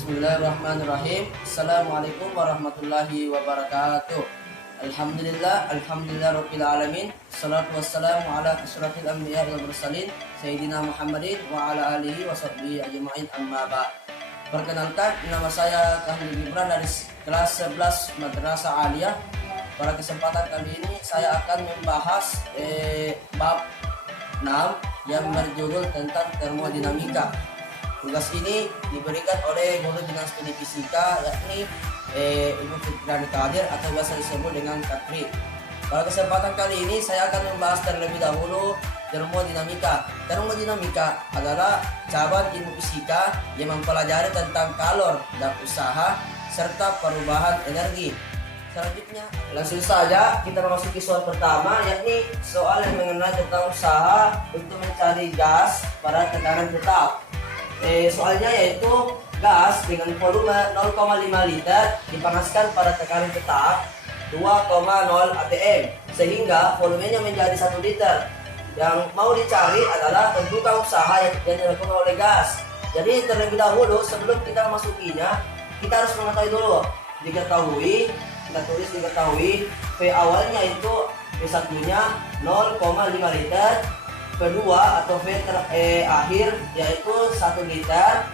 Bismillahirrahmanirrahim. Assalamualaikum warahmatullahi wabarakatuh. Alhamdulillah rabbil alamin. Salatu wassalamu ala asyrafil anbiya wal mursalin sayyidina Muhammadin wa ala alihi wa sahbihi ajma'in, amma ba'd. Perkenalkan, nama saya Kahli Gibran dari kelas 11 Madrasah Aliyah. Pada kesempatan kali ini saya akan membahas bab 6 yang berjudul tentang termodinamika. Tugas ini diberikan oleh guru bidang studi fisika, yakni Ibu Fitrani Kadir atau biasa disebut dengan Katri. Pada kesempatan kali ini saya akan membahas terlebih dahulu termodinamika. Termodinamika adalah cabang ilmu fisika yang mempelajari tentang kalor dan usaha serta perubahan energi. Selanjutnya, langsung saja kita memasuki soal pertama, yakni soal yang mengenai tentang usaha untuk mencari gas pada tekanan tetap. Soalnya yaitu gas dengan volume 0,5 liter dipanaskan pada tekanan tetap 2,0 atm sehingga volumenya menjadi 1 liter. Yang mau dicari adalah tentukan usaha yang dilakukan oleh gas. Jadi terlebih dahulu sebelum kita masukinya, kita harus mengetahui dulu. Kita tulis V awalnya itu V1 nya 0,5 liter, V2 atau V akhir yaitu 1 liter,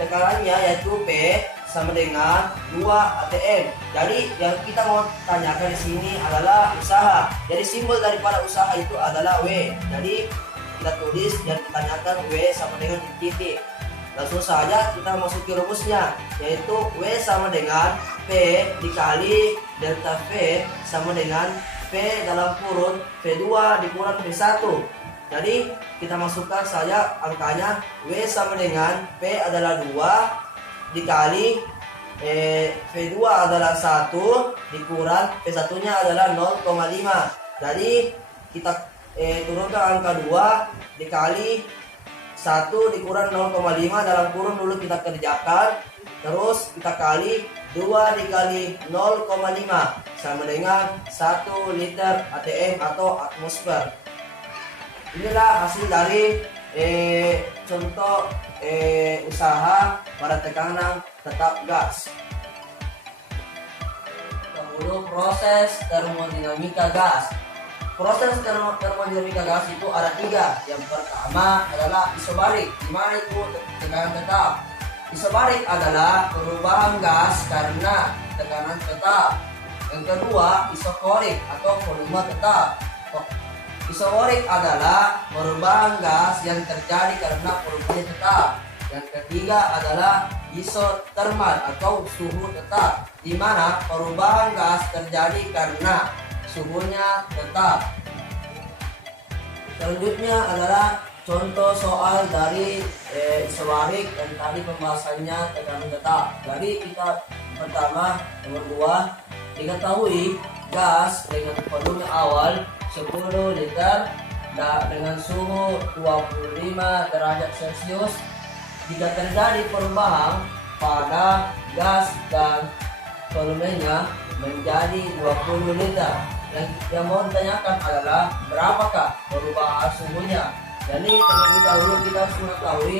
tekanannya yaitu P sama dengan 2 atm. Jadi yang kita mau tanyakan di sini adalah usaha. Jadi simbol daripada usaha itu adalah W. Jadi kita tulis yang ditanyakan W sama dengan titik. Langsung saja kita masuki rumusnya, yaitu W sama dengan P dikali delta V sama dengan P dalam kurun V2 dikurang V1. Jadi kita masukkan saja angkanya, W sama dengan P adalah 2 dikali V2 adalah 1 dikurang V1 nya adalah 0,5. Jadi kita turunkan angka 2 dikali 1 dikurang 0,5 dalam kurun dulu kita kerjakan. Terus kita kali 2 dikali 0,5 sama dengan 1 liter atm atau atmosfer. Inilah hasil dari contoh usaha pada tekanan tetap gas. Dahulu proses termodinamika gas. Proses termodinamika gas itu ada 3. Yang pertama adalah isobarik, di mana itu tekanan tetap. Isobarik adalah perubahan gas karena tekanan tetap. Yang kedua, isokorik atau volume tetap. Isokorik adalah perubahan gas yang terjadi karena volumenya tetap. Yang ketiga adalah isotermal atau suhu tetap, di mana perubahan gas terjadi karena suhunya tetap. Selanjutnya adalah contoh soal dari isobarik dan tadi pembahasannya tekanan tetap. Jadi kita pertama nomor 2, diketahui gas dengan volume awal 10 liter dengan suhu 25 derajat Celcius. Jika terjadi perubahan pada gas dan volumenya menjadi 20 liter. Yang mau ditanyakan adalah berapakah perubahan suhunya. Jadi terlebih dahulu kita harus mengetahui,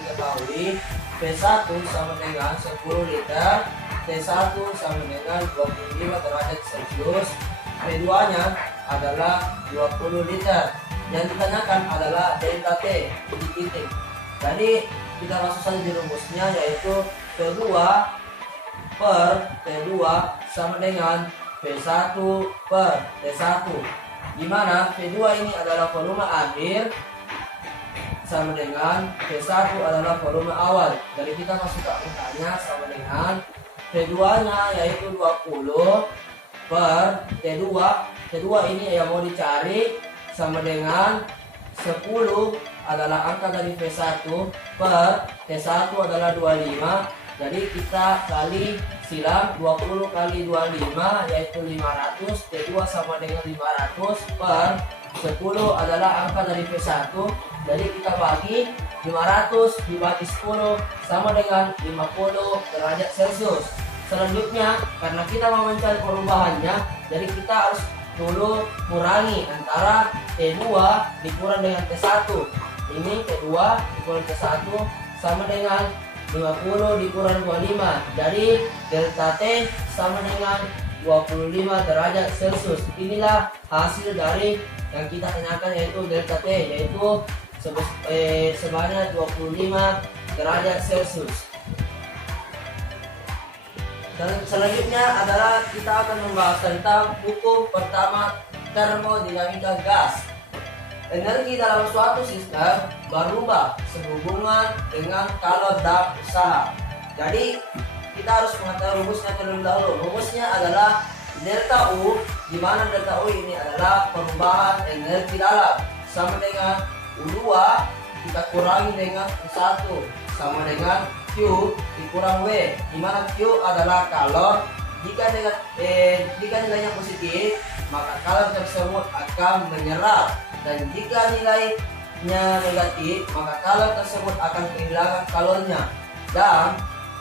diketahui P1 sama dengan 10 liter, T1 sama dengan 25 derajat Celcius, P2 nya adalah 20 liter. Yang ditanyakan adalah delta T di titik. Jadi kita masuk saja di rumusnya, yaitu P2 per T2 sama dengan P1 per T1, di mana P2 ini adalah volume akhir sama dengan P1 adalah volume awal. Jadi kita masukkan angkanya sama dengan P2 nya yaitu 20 per T2. T2 ini yang mau dicari sama dengan 10 adalah angka dari P1 per T1 adalah 25. Jadi kita kali silang 20 kali 25 yaitu 500. T2 sama dengan 500 per 10 adalah angka dari P1. Jadi kita bagi 500 dibagi 10 sama dengan 50 derajat Celcius. Selanjutnya, karena kita mau mencari perubahannya, jadi kita harus dulu kurangi antara T2 dikurang dengan T1. Ini T2 dikurang T1 sama dengan 50 dikurang 25. Jadi delta T sama dengan 25 derajat Celcius. Inilah hasil dari yang kita tanyakan, yaitu delta T, yaitu sebanyak 25 derajat Celcius. Dan selanjutnya adalah kita akan membahas tentang hukum pertama termodinamika gas. Energi dalam suatu sistem berubah sehubungan dengan kalor dan usaha. Jadi kita harus mengetahui rumusnya terlebih dahulu. Rumusnya adalah delta U, di mana delta U ini adalah perubahan energi dalam, sama dengan U2 kita kurangi dengan U1 sama dengan Q dikurang W, di mana Q adalah kalor. Jika nilainya positif, maka kalor tersebut akan menyerap, dan jika nilainya negatif, maka kalor tersebut akan kehilangan kalornya. Dan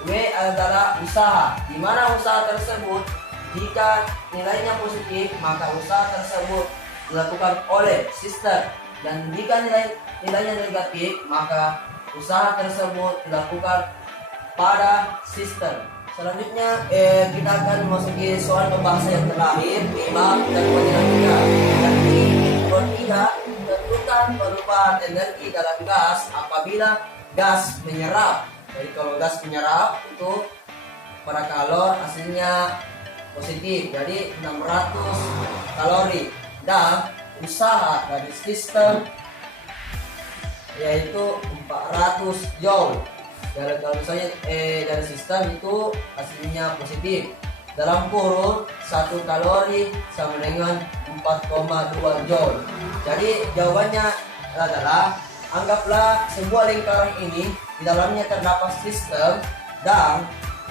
W adalah usaha, di mana usaha tersebut jika nilainya positif, maka usaha tersebut dilakukan oleh sistem, dan jika nilainya negatif, maka usaha tersebut dilakukan pada sistem. Selanjutnya kita akan memasuki soal pembahasan yang terakhir, 5 termodinamika. Energi tidak tentukan perubahan energi dalam gas apabila gas menyerap. Jadi kalau gas menyerap itu pada kalor hasilnya positif, jadi 600 kalori, dan usaha dari sistem yaitu 400 joule. Kalau misalnya dari sistem itu hasilnya positif, dalam kurun 1 kalori sama dengan 4,2 joule. Jadi jawabannya adalah, anggaplah sebuah lingkaran ini di dalamnya terdapat sistem, dan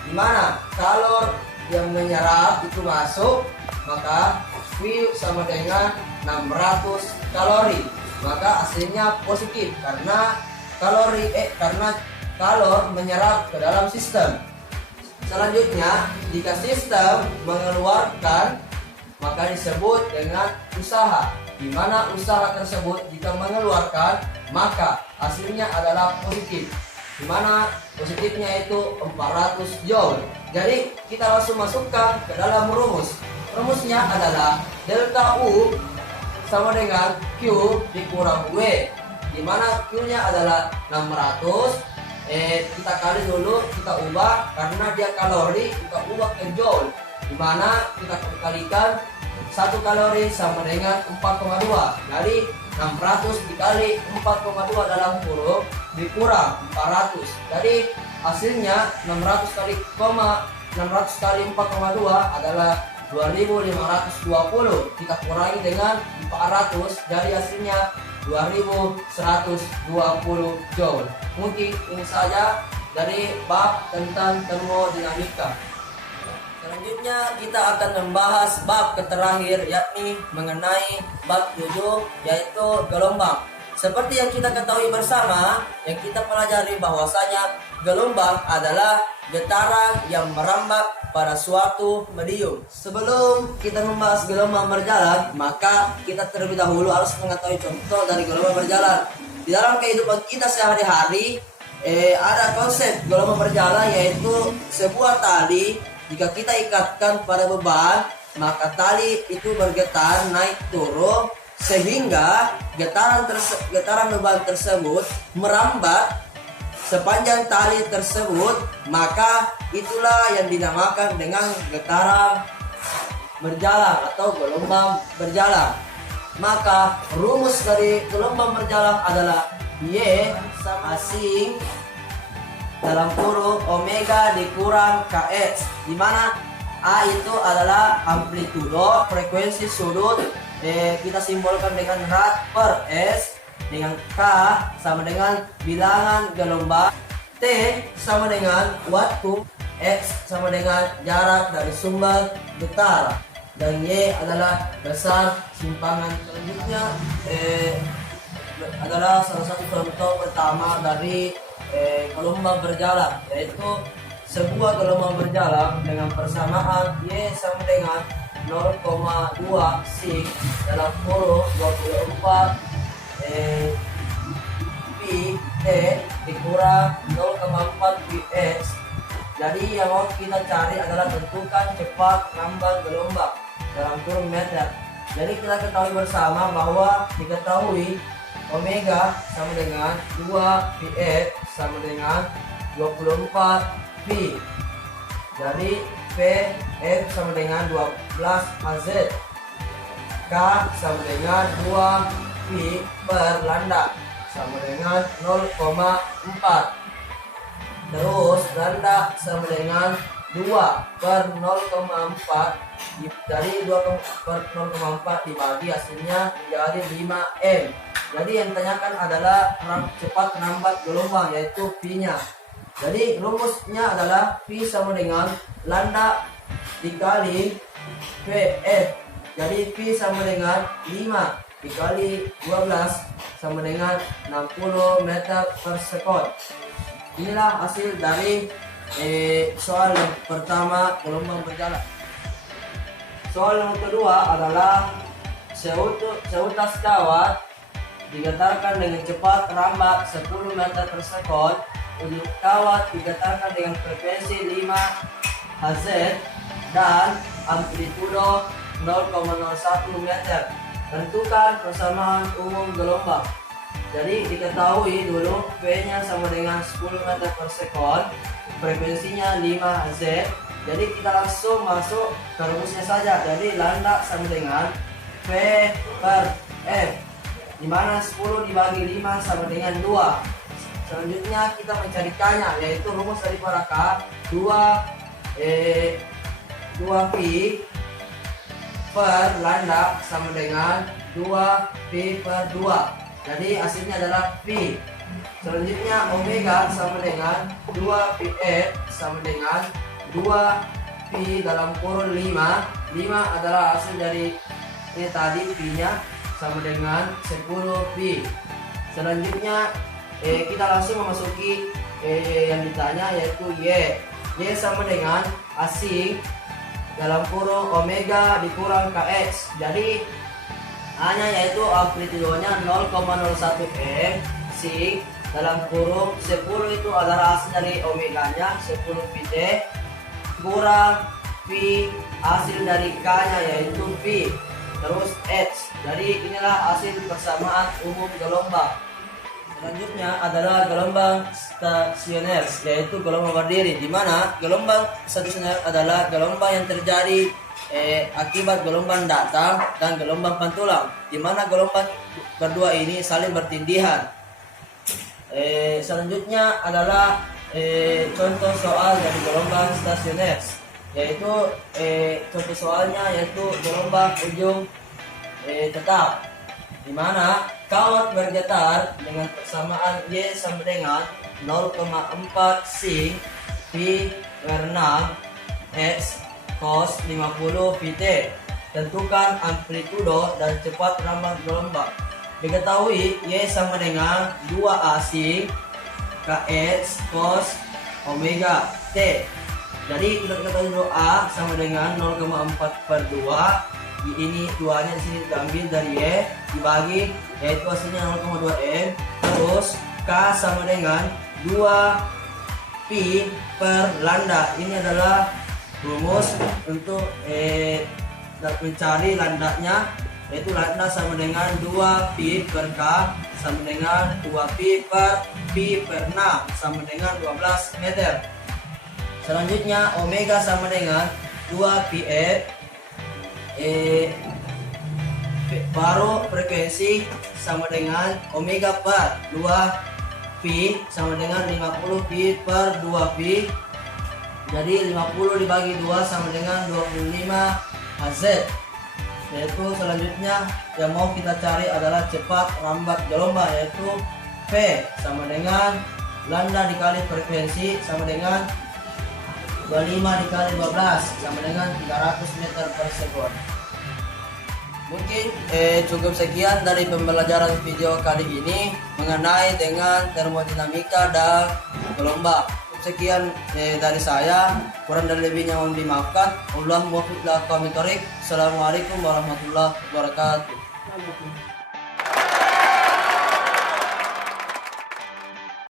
di mana kalor yang menyerap itu masuk, maka Q sama dengan 600 kalori, maka hasilnya positif karena kalor menyerap ke dalam sistem. Selanjutnya, jika sistem mengeluarkan, maka disebut dengan usaha, di mana usaha tersebut jika mengeluarkan, maka hasilnya adalah positif, di mana positifnya itu 400 joule. Jadi kita langsung masukkan ke dalam rumus. Rumusnya adalah delta U sama dengan Q dikurang W, di mana Q-nya adalah 600. Kita kali dulu, kita ubah karena dia kalori, kita ubah ke joule, di mana kita kalikan 1 kalori sama dengan 4,2. Jadi 600 dikali 4,2 dalam kurung dikurang 400. Jadi hasilnya 600 kali 4,2 adalah 2520. Kita kurangi dengan 400, jadi hasilnya 2120 joule. Mungkin ini saja dari bab tentang termodinamika. Selanjutnya kita akan membahas bab terakhir, yakni mengenai bab 7, yaitu gelombang. Seperti yang kita ketahui bersama, yang kita pelajari bahwasanya gelombang adalah getaran yang merambat pada suatu medium. Sebelum kita membahas gelombang berjalan, maka kita terlebih dahulu harus mengetahui contoh dari gelombang berjalan. Di dalam kehidupan kita sehari-hari, ada konsep gelombang berjalan, yaitu sebuah tali. Jika kita ikatkan pada beban, maka tali itu bergetar naik turun, sehingga getaran beban tersebut merambat sepanjang tali tersebut, maka itulah yang dinamakan dengan getaran berjalan atau gelombang berjalan. Maka rumus dari gelombang berjalan adalah Y sama asing dalam kurung omega dikurang Kx, di mana A itu adalah amplitudo, frekuensi sudut, kita simbolkan dengan rad per S, dengan K sama dengan bilangan gelombang, T sama dengan waktu, X sama dengan jarak dari sumber getar, dan Y adalah besar simpangan. Selanjutnya adalah salah satu contoh pertama dari gelombang berjalan, yaitu sebuah gelombang berjalan dengan persamaan Y sama dengan 0,2 sig dalam kurung 24 pi T dikurang 0,4 Vx. Jadi yang mau kita cari adalah tentukan cepat lambat gelombang dalam kurun meter. Jadi kita ketahui bersama bahwa diketahui omega sama dengan 2 Vx sama dengan 24 V. Jadi Pf sama dengan 12 Az. K sama dengan 2 V per lambda sama dengan 0,4. Terus lambda sama dengan 2 per 0,4. Dari 2 per 0,4 dibagi hasilnya menjadi 5M. Jadi yang ditanyakan adalah cepat lambat gelombang, yaitu V-nya. Jadi rumusnya adalah V sama dengan lambda dikali Vf. Jadi V sama dengan 5 dikali 12 sama dengan 60 meter per sekon. Inilah hasil dari soal yang pertama, gelombang berjalan. Soal yang kedua adalah seutas kawat digetarkan dengan cepat lambat 10 meter per sekon. Ujung kawat digetarkan dengan frekuensi 5 Hz dan amplitudo 0,01 meter. Tentukan persamaan umum gelombang. Jadi diketahui dulu V-nya sama dengan 10 meter per sekon, frekuensinya 5 Hz. Jadi kita langsung masuk ke rumusnya saja. Jadi lambda sama dengan V per F, dimana 10 dibagi 5 sama dengan 2. Selanjutnya kita mencari K-nya, yaitu rumus dari para K 2 pi per lambda sama dengan 2 pi per 2. Jadi hasilnya adalah pi. Selanjutnya omega sama dengan 2 pi F sama dengan 2 pi dalam kurun 5. 5 adalah hasil dari ini tadi, pi-nya sama dengan 10 pi. Selanjutnya kita langsung memasuki yang ditanya, yaitu Y. Y sama dengan asing dalam kurung omega dikurang Kx. Jadi hanya yaitu amplitudonya 0,01 M, sing dalam kurung 10 itu adalah hasil dari omeganya 10 pi T kurang pi hasil dari K-nya yaitu pi, terus H. Jadi inilah hasil persamaan umum gelombang. Selanjutnya adalah gelombang stasioner, yaitu gelombang berdiri, di mana gelombang stasioner adalah gelombang yang terjadi akibat gelombang datang dan gelombang pantulang, di mana gelombang berdua ini saling bertindihan. Selanjutnya adalah contoh soal dari gelombang stasioner, yaitu contoh soalnya yaitu gelombang ujung tetap, di mana kawat bergetar dengan persamaan Y sama dengan 0,4 sin pi per 6 X cos 50 Vt. Tentukan amplitudo dan cepat lambat gelombang. Diketahui Y sama dengan 2A sin Kx cos omega T. Jadi kita ketahui dulu A sama dengan 0,4 per 2. Ini duanya di sini diambil dari Y dibagi, yaitu hasilnya 0,2 M. Terus K sama dengan 2 pi per lambda. Ini adalah rumus untuk mencari lambdanya, yaitu lambda sama dengan 2 pi per K sama dengan 2 pi per 6 sama dengan 12 meter. Selanjutnya omega sama dengan 2 pi F. Baru frekuensi sama dengan omega per 2 pi sama dengan 50 pi per 2 pi. Jadi 50 dibagi 2 sama dengan 25 Hz. Yaitu selanjutnya yang mau kita cari adalah cepat lambat gelombang, yaitu V sama dengan lambda dikali frekuensi sama dengan 25 dikali 12 sama dengan 300 meter per sekon. Mungkin cukup sekian dari pembelajaran video kali ini mengenai dengan termodinamika dan gelombang. Sekian dari saya, kurang dan lebihnya mohon dimaafkan. Assalamualaikum warahmatullahi wabarakatuh.